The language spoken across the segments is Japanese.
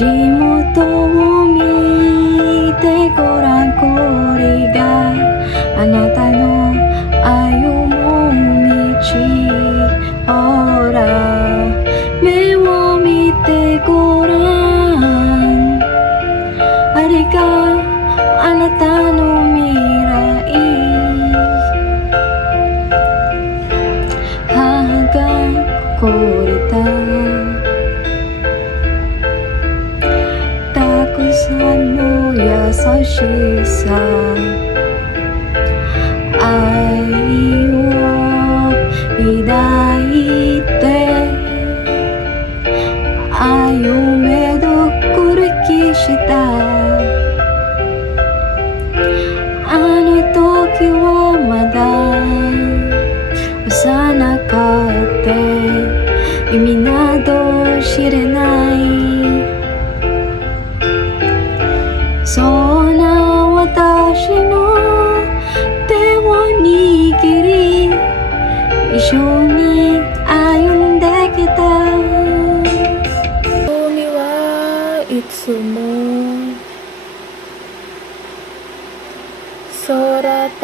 足元を見てごらん、これがあなたの歩む道。ほら目を見てごらん、あれがあなたの未来。母がこれたたくさんの優しさ、愛を抱いて歩めどくりきした。あの時はまだ幼かって意味など知れない。そんな私の手を握り一緒に歩んできた。海はいつも空高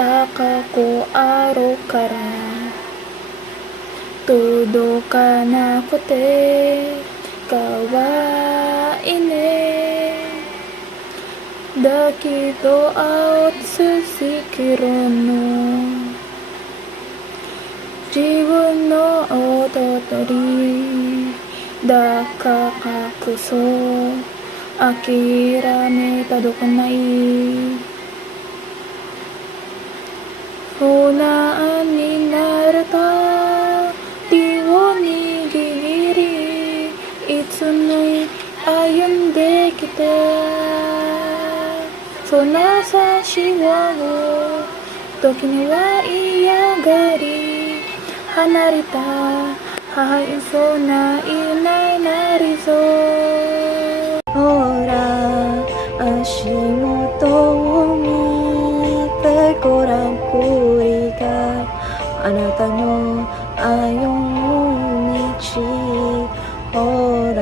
くあるから届かなくてかわいいね。だけどあつしきるの自分の弟にだからこそ諦めたどかない。不安になると手を握りいつも歩んできた。その差しを時には嫌がり離れた母いそうないないなりそう。ほら足元を見てごらん、これがあなたの歩む道。ほら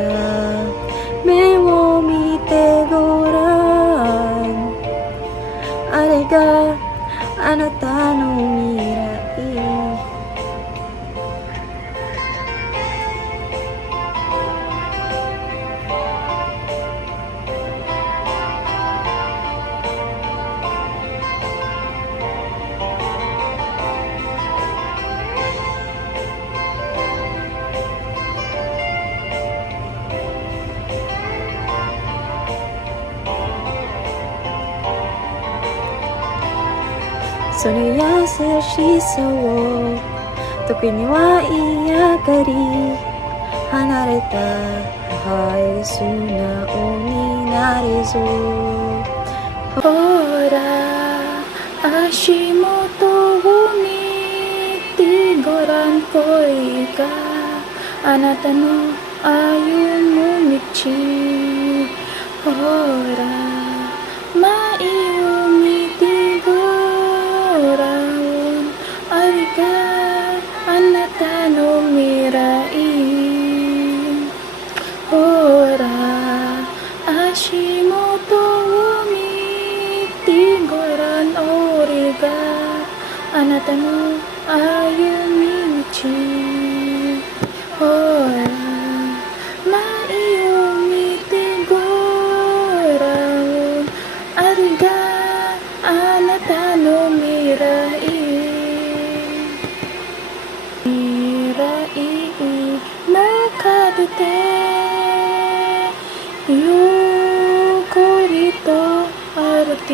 目を見てごらん、あれがあなたの未来。その優しさを時には嫌がり離れた母へ素直になりそう。ほら足元を見てごらん、これがあなたの歩む道。ほら前を見てごらん、あれがあなたの未来。ほら足元を見てごらん、俺があなたの歩み道。ほら前を見てごらん、あれがあなたの未来。未来の角でゆっくりと歩き